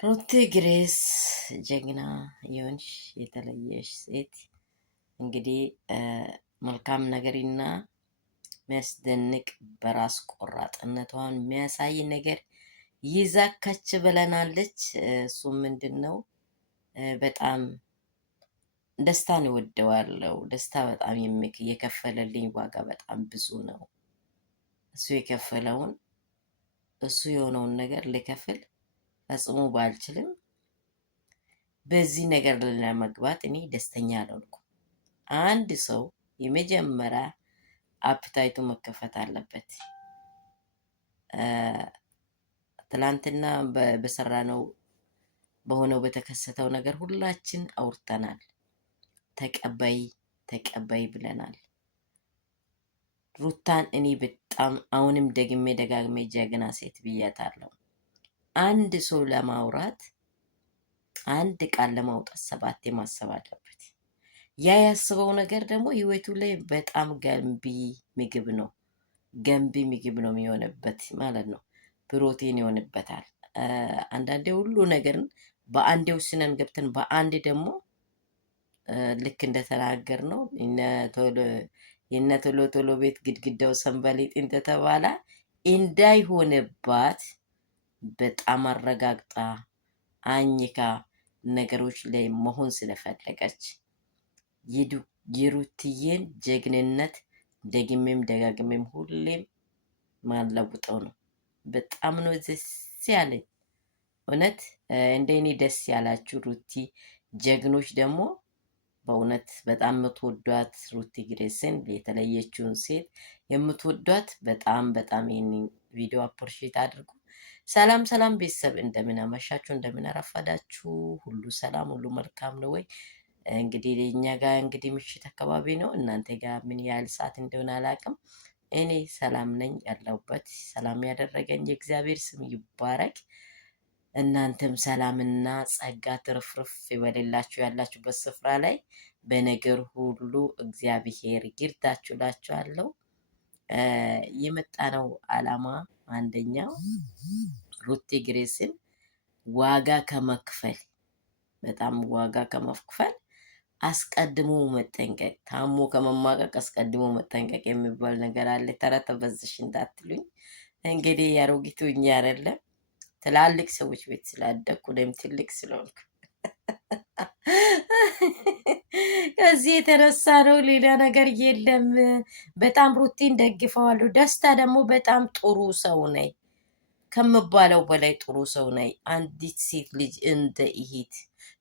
ሩቲ ግሬስ ጀግና የሆንሽ የተለየሽ ሴት እንግዲህ መልካም ነገርና የሚያስደንቅ በራስ ቆራጥነቷን የሚያሳይ ነገር ይዛ ከች ብለናለች። እሱ ምንድን ነው? በጣም ደስታን እወደዋለሁ። ደስታ በጣም የከፈለልኝ ዋጋ በጣም ብዙ ነው። እሱ የከፈለውን እሱ የሆነውን ነገር ልከፍል ፈጽሞ ባልችልም በዚህ ነገር ለመግባት እኔ ደስተኛ አልሆንኩም። አንድ ሰው የመጀመሪያ አፕታይቱ መከፈት አለበት። ትላንትና በሰራነው በሆነው በተከሰተው ነገር ሁላችን አውርተናል። ተቀበይ ተቀበይ ብለናል። ሩታን እኔ በጣም አሁንም ደግሜ ደጋግሜ ጀግና ሴት ብያታለሁ። አንድ ሰው ለማውራት አንድ ቃል ለማውጣት 7 ማሰብ አለበት። ያ ያስበው ነገር ደግሞ ህይወቱ ላይ በጣም ገንቢ ምግብ ነው። ገንቢ ምግብ ነው የሚሆንበት ማለት ነው። ፕሮቲን ይሆንበታል። አንዳንዴ ሁሉ ነገርን በአንዴ ውስነን ገብተን በአንዴ ደግሞ ልክ እንደተናገር ነው የነ ቶሎ ቶሎ ቤት ግድግዳው ሰንበሌጥ እንደተባለ እንዳይሆንባት በጣም አረጋግጣ አኝካ ነገሮች ላይ መሆን ስለፈለገች የሩትዬን ጀግንነት ደግሜም ደጋግሜም ሁሌም ማለውጠው ነው። በጣም ነው ደስ ያለኝ። እውነት እንደኔ ደስ ያላችሁ ሩቲ ጀግኖች ደግሞ በእውነት በጣም የምትወዷት ሩቲ ግሬስን የተለየችውን ሴት የምትወዷት በጣም ይህን ቪዲዮ አፕሪሼት አድርጉ። ሰላም ሰላም ቤተሰብ፣ እንደምን አመሻችሁ፣ እንደምን አረፈዳችሁ? ሁሉ ሰላም፣ ሁሉ መልካም ነው ወይ? እንግዲህ እኛ ጋር እንግዲህ ምሽት አካባቢ ነው። እናንተ ጋር ምን ያህል ሰዓት እንደሆነ አላውቅም። እኔ ሰላም ነኝ። ያለሁበት ሰላም ያደረገኝ የእግዚአብሔር ስም ይባረክ። እናንተም ሰላምና ጸጋ ትርፍርፍ ይበልላችሁ ያላችሁበት ስፍራ ላይ በነገር ሁሉ እግዚአብሔር ይርዳችሁ እላችኋለሁ። የመጣነው ዓላማ አንደኛው ሩቲ ግሬስን ዋጋ ከመክፈል በጣም ዋጋ ከመክፈል አስቀድሞ መጠንቀቅ፣ ታሞ ከመማቀቅ አስቀድሞ መጠንቀቅ የሚባል ነገር አለ። ተረት በዝሽ እንዳትሉኝ። እንግዲህ ያሮጊቱኝ አይደለም ትላልቅ ሰዎች ቤት ስላደኩ ወይም ትልቅ ስለሆንኩ ከዚህ የተነሳ ነው። ሌላ ነገር የለም። በጣም ሩቲን ደግፈዋለሁ። ደስታ ደግሞ በጣም ጥሩ ሰው ነኝ ከምባለው በላይ ጥሩ ሰው ነኝ። አንዲት ሴት ልጅ እንደ እህት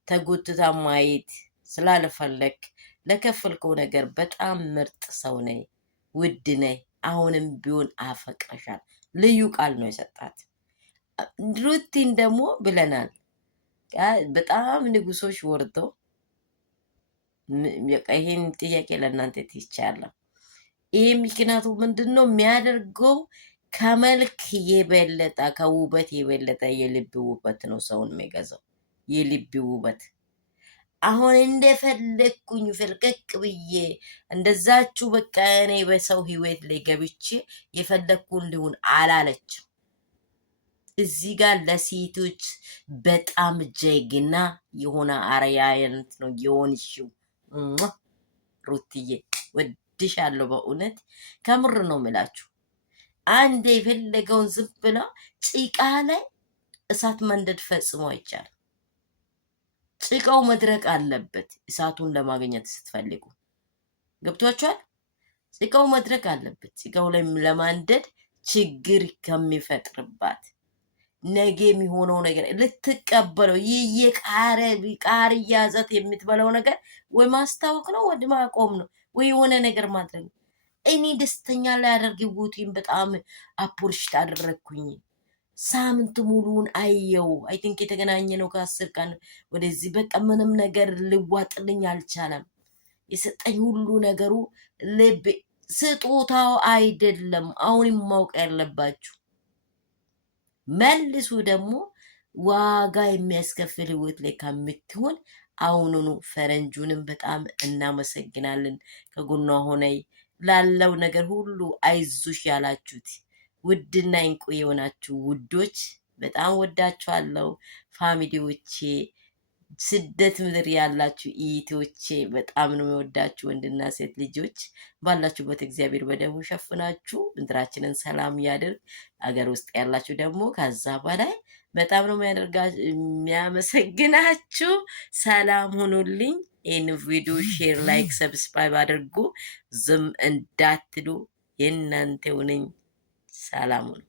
ተጎትታ ማየት ስላልፈለግ ለከፈልከው ነገር በጣም ምርጥ ሰው ነኝ፣ ውድ ነኝ። አሁንም ቢሆን አፈቅረሻል። ልዩ ቃል ነው የሰጣት። ሩቲን ደግሞ ብለናል በጣም ንጉሶች ወርደው ይሄን ጥያቄ ለእናንተ ትይቻለሁ። ይሄ ምክንያቱ ምንድን ነው? የሚያደርገው ከመልክ የበለጠ ከውበት የበለጠ የልብ ውበት ነው ሰውን የሚገዛው። የልብ ውበት አሁን እንደፈለግኩኝ ፍልቅቅ ብዬ እንደዛችሁ በቃ እኔ በሰው ህይወት ላይ ገብቼ የፈለግኩን ሊሆን አላለችም። እዚህ ጋር ለሴቶች በጣም ጀግና የሆነ አርአያነት ነው የሆንሽው። ሩትዬ ወድሻለሁ፣ በእውነት ከምር ነው ምላችሁ። አንድ የፈለገውን ዝም ብላ ጭቃ ላይ እሳት መንደድ ፈጽሞ አይቻልም። ጭቃው መድረቅ አለበት። እሳቱን ለማግኘት ስትፈልጉ ገብቷችኋል? ጭቃው መድረቅ አለበት። ጭቃው ላይ ለማንደድ ችግር ከሚፈጥርባት ነገ የሚሆነው ነገር ልትቀበለው ይህ ቃር እያዘት የምትበለው ነገር ወይ ማስታወቅ ነው ወይ ማቆም ነው ወይ የሆነ ነገር ማድረግ ነው። እኔ ደስተኛ ላይ ያደርግ ውቲን በጣም አፖርሽት አደረግኩኝ። ሳምንት ሙሉን አየው። አይ ቲንክ የተገናኘ ነው ከ10 ቀን ወደዚህ። በቃ ምንም ነገር ልዋጥልኝ አልቻለም። የሰጠኝ ሁሉ ነገሩ ልብ ስጦታው አይደለም። አሁንም ማወቅ ያለባችሁ መልሱ ደግሞ ዋጋ የሚያስከፍል ህይወት ላይ ከምትሆን አሁኑኑ ፈረንጁንም በጣም እናመሰግናለን። ከጎኗ ሆነይ ላለው ነገር ሁሉ አይዞሽ ያላችሁት ውድና እንቁ የሆናችሁ ውዶች በጣም ወዳችኋለሁ ፋሚሊዎቼ። ስደት ምድር ያላችሁ ኢትዮቼ በጣም ነው የወዳችሁ። ወንድና ሴት ልጆች ባላችሁበት እግዚአብሔር በደሙ ሸፍናችሁ ምድራችንን ሰላም ያድርግ። አገር ውስጥ ያላችሁ ደግሞ ከዛ በላይ በጣም ነው የሚያመሰግናችሁ። ሰላም ሁኑልኝ። ይህን ቪዲዮ ሼር፣ ላይክ፣ ሰብስክራይብ አድርጉ። ዝም እንዳትሉ። የእናንተው ነኝ። ሰላም ሁኑ።